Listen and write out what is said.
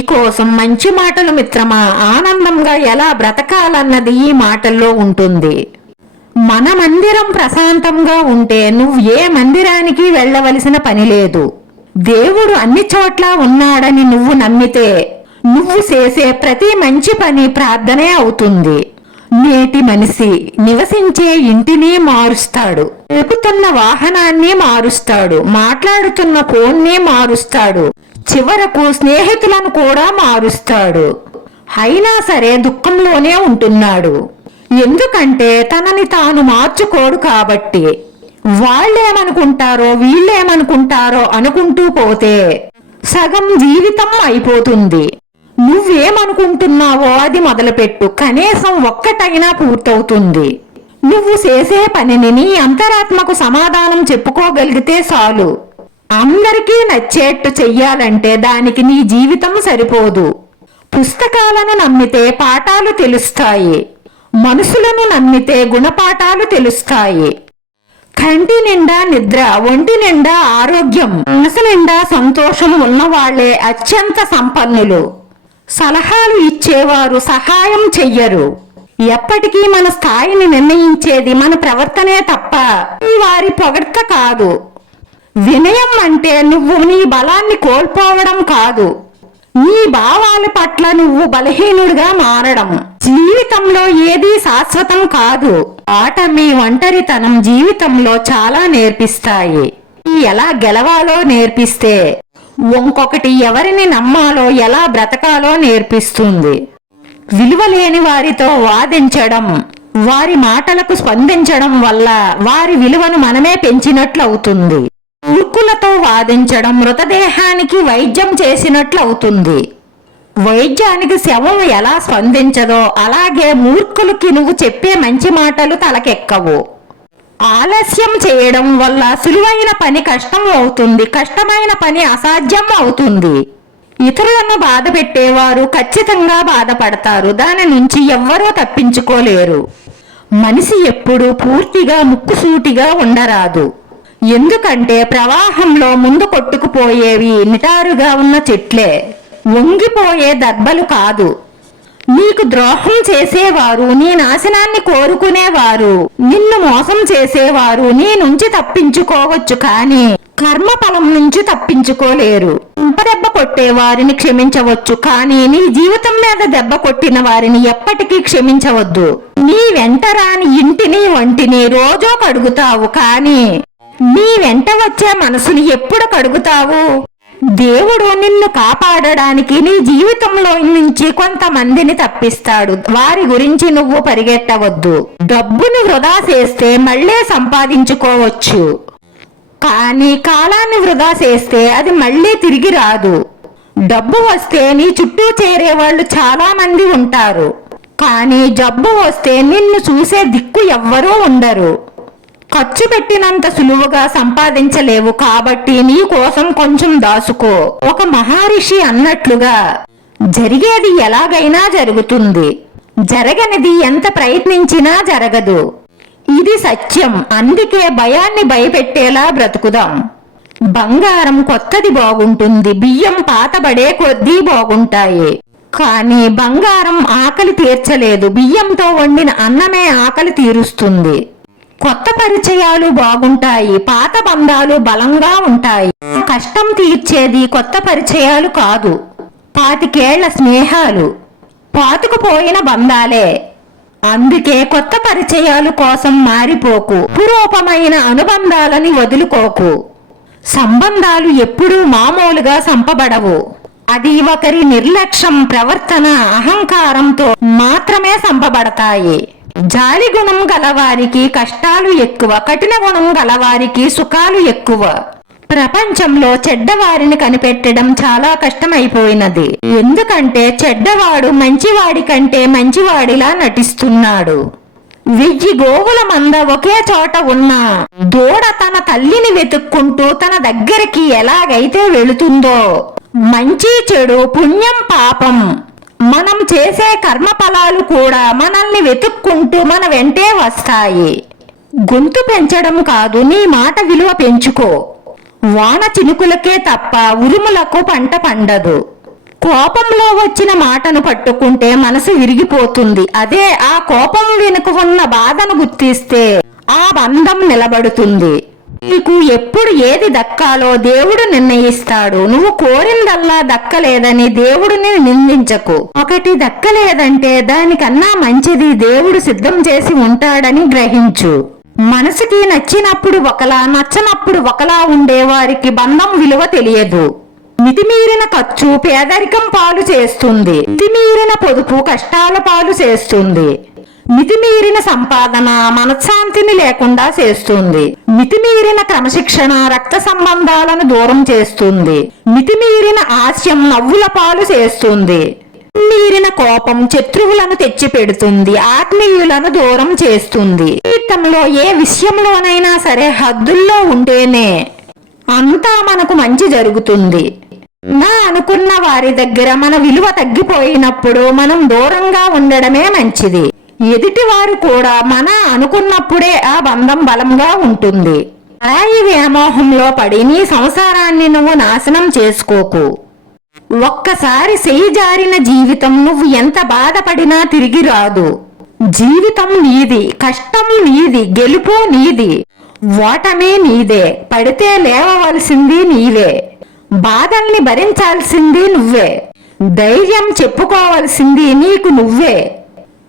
నీకోసం మంచి మాటలు మిత్రమా? ఆనందంగా ఎలా బ్రతకాలన్నది ఈ మాటల్లో ఉంటుంది. మన మందిరం ప్రశాంతంగా ఉంటే నువ్వు ఏ మందిరానికి వెళ్ళవలసిన పని లేదు. దేవుడు అన్ని చోట్ల ఉన్నాడని నువ్వు నమ్మితే నువ్వు చేసే ప్రతి మంచి పని ప్రార్థనే అవుతుంది. నేటి మనిషి నివసించే ఇంటిని మారుస్తాడు. ఎక్కుతున్న వాహనాన్ని మారుస్తాడు. మాట్లాడుతున్న ఫోన్ని మారుస్తాడు. చివరకు స్నేహితులను కూడా మారుస్తాడు. అయినా సరే దుఃఖంలోనే ఉంటున్నాడు. ఎందుకంటే తనని తాను మార్చుకోడు కాబట్టి. వాళ్ళేమనుకుంటారో వీళ్ళేమనుకుంటారో అనుకుంటూ పోతే సగం జీవితం అయిపోతుంది. నువ్వేమనుకుంటున్నావో అది మొదలుపెట్టు. కనీసం ఒక్కటైనా పూర్తవుతుంది. నువ్వు చేసే పనిని నీ అంతరాత్మకు సమాధానం చెప్పుకోగలిగితే చాలు. అందరికీ నచ్చేట్టు చెయ్యాలంటే దానికి నీ జీవితం సరిపోదు. పుస్తకాలను నమ్మితే పాఠాలు తెలుస్తాయి. మనుషులను నమ్మితే గుణపాఠాలు తెలుస్తాయి. కంటి నిండా నిద్ర ఒంటి నిండా ఆరోగ్యం మనసు నిండా సంతోషం ఉన్నవాళ్ళే అత్యంత సంపన్నులు. సలహాలు ఇచ్చేవారు సహాయం చెయ్యరు. ఎప్పటికీ మన స్థాయిని నిర్ణయించేది మన ప్రవర్తనే తప్ప ఈ వారి పొగడ్త కాదు. వినయం అంటే నువ్వు నీ బలాన్ని కోల్పోవడం కాదు. నీ భావాల పట్ల నువ్వు బలహీనుడిగా మారడం జీవితంలో ఏదీ శాశ్వతం కాదు. ఆట మీ ఒంటరితనం జీవితంలో చాలా నేర్పిస్తాయి. ఎలా గెలవాలో నేర్పిస్తే ఇంకొకటి ఎవరిని నమ్మాలో ఎలా బ్రతకాలో నేర్పిస్తుంది. విలువలేని వారితో వాదించడం వారి మాటలకు స్పందించడం వల్ల వారి విలువను మనమే పెంచినట్లు అవుతుంది మూర్ఖులతో వాదించడం మృతదేహానికి వైద్యం చేసినట్లు అవుతుంది వైద్యానికి శవం ఎలా స్పందించదో అలాగే మూర్ఖులకి నువ్వు చెప్పే మంచి మాటలు తలకెక్కవు. ఆలస్యం చేయడం వల్ల సులువైన పని కష్టం అవుతుంది కష్టమైన పని అసాధ్యం అవుతుంది. ఇతరులను బాధ పెట్టేవారు ఖచ్చితంగా బాధపడతారు దాని నుంచి ఎవ్వరూ తప్పించుకోలేరు. మనిషి ఎప్పుడూ పూర్తిగా ముక్కుసూటిగా ఉండరాదు. ఎందుకంటే ప్రవాహంలో ముందు కొట్టుకుపోయేవి నిటారుగా ఉన్న చెట్లే. వంగిపోయే దర్బలు కాదు. నీకు ద్రోహం చేసేవారు నీ నాశనాన్ని కోరుకునేవారు. నిన్ను మోసం చేసేవారు నీ నుంచి తప్పించుకోవచ్చు కానీ కర్మఫలం నుంచి తప్పించుకోలేరు. దెబ్బ కొట్టే వారిని క్షమించవచ్చు కానీ నీ జీవితం మీద దెబ్బ కొట్టిన వారిని ఎప్పటికీ క్షమించవద్దు. నీ వెంట రాని ఇంటిని వంటిని రోజో కడుగుతావు కానీ నీ వెంట వచ్చే మనసుని ఎప్పుడు కడుగుతావు? దేవుడు నిన్ను కాపాడడానికి నీ జీవితంలో నుంచి కొంతమందిని తప్పిస్తాడు. వారి గురించి నువ్వు పరిగెట్టవద్దు డబ్బును వృధా చేస్తే మళ్ళీ సంపాదించుకోవచ్చు. కానీ కాలాన్ని వృధా చేస్తే అది మళ్ళీ తిరిగి రాదు. డబ్బు వస్తే నీ చుట్టూ చేరే వాళ్ళు చాలా మంది ఉంటారు. కానీ జబ్బు వస్తే నిన్ను చూసే దిక్కు ఎవ్వరూ ఉండరు. ఖర్చు పెట్టినంత సులువుగా సంపాదించలేవు కాబట్టి నీ కోసం కొంచెం దాసుకో ఒక మహర్షి అన్నట్లుగా జరిగేది ఎలాగైనా జరుగుతుంది. జరగనిది ఎంత ప్రయత్నించినా జరగదు. ఇది సత్యం. అందుకే భయాన్ని భయపెట్టేలా బ్రతుకుదాం. బంగారం కొత్తది బాగుంటుంది. బియ్యం పాతబడే కొద్దీ బాగుంటాయి. కానీ బంగారం ఆకలి తీర్చలేదు. బియ్యంతో వండిన అన్నమే ఆకలి తీరుస్తుంది. కొత్త పరిచయాలు బాగుంటాయి పాత బంధాలు బలంగా ఉంటాయి. కష్టం తీర్చేది కొత్త పరిచయాలు కాదు. పాతికేళ్ళ స్నేహాలు పాతుకుపోయిన బంధాలే. అందుకే కొత్త పరిచయాలు కోసం మారిపోకు పురూపమైన అనుబంధాలని వదులుకోకు. సంబంధాలు ఎప్పుడూ మామూలుగా సంపబడవు. అది ఒకరి నిర్లక్ష్యం ప్రవర్తన అహంకారంతో మాత్రమే సంపబడతాయి. జాలి గుణం గలవారికి కష్టాలు ఎక్కువ కఠిన గుణం గలవారికి సుఖాలు ఎక్కువ. ప్రపంచంలో చెడ్డవారిని కనిపెట్టడం చాలా కష్టమైపోయినది. ఎందుకంటే చెడ్డవాడు మంచివాడి కంటే మంచివాడిలా నటిస్తున్నాడు. వెయ్యి గోవుల మంద ఒకే చోట ఉన్న దూడ తన తల్లిని వెతుక్కుంటూ తన దగ్గరికి ఎలాగైతే వెళుతుందో మంచి చెడు పుణ్యం పాపం. మనం చేసే కర్మ ఫలాలు కూడా మనల్ని వెతుక్కుంటూ మన వెంటే వస్తాయి. గొంతు పెంచడం కాదు నీ మాట విలువ పెంచుకో. వాన చినుకులకే తప్ప ఉరుములకు పంట పండదు. కోపంలో వచ్చిన మాటను పట్టుకుంటే మనసు విరిగిపోతుంది. అదే ఆ కోపం వెనుక ఉన్న బాధను గుర్తిస్తే ఆ బంధం నిలబడుతుంది. నీకు ఎప్పుడు ఏది దక్కాలో దేవుడు నిర్ణయిస్తాడు. నువ్వు కోరిందల్లా దక్కలేదని దేవుడిని నిందించకు. ఒకటి దక్కలేదంటే దానికన్నా మంచిది దేవుడు సిద్ధం చేసి ఉంటాడని గ్రహించు. మనసుకి నచ్చినప్పుడు ఒకలా నచ్చనప్పుడు ఒకలా ఉండే వారికి బంధం విలువ తెలియదు. మితిమీరిన ఖర్చు పేదరికం పాలు చేస్తుంది. మితిమీరిన పొదుపు కష్టాల పాలు చేస్తుంది. మితిమీరిన సంపాదన మనశ్శాంతిని లేకుండా చేస్తుంది. మితిమీరిన క్రమశిక్షణ రక్త సంబంధాలను దూరం చేస్తుంది. మితిమీరిన ఆశయం నవ్వుల పాలు చేస్తుంది. మీరిన కోపం శత్రువులను తెచ్చి పెడుతుంది ఆత్మీయులను దూరం చేస్తుంది. జీవితంలో ఏ విషయంలోనైనా సరే హద్దుల్లో ఉంటేనే అంతా మనకు మంచి జరుగుతుంది. నా అనుకున్న వారి దగ్గర మన విలువ తగ్గిపోయినప్పుడు మనం దూరంగా ఉండడమే మంచిది. ఎదుటివారు కూడా మన అనుకున్నప్పుడే ఆ బంధం బలంగా ఉంటుంది. రాయి వ్యామోహంలో పడి నీ సంసారాన్ని నువ్వు నాశనం చేసుకోకు. ఒక్కసారి చేయి జారిన జీవితం నువ్వు ఎంత బాధపడినా తిరిగి రాదు. జీవితం నీది కష్టం నీది గెలుపు నీది ఓటమే నీదే పడితే లేవవలసింది నీవే. బాధల్ని భరించాల్సింది నువ్వే. ధైర్యం చెప్పుకోవాల్సింది నీకు నువ్వే.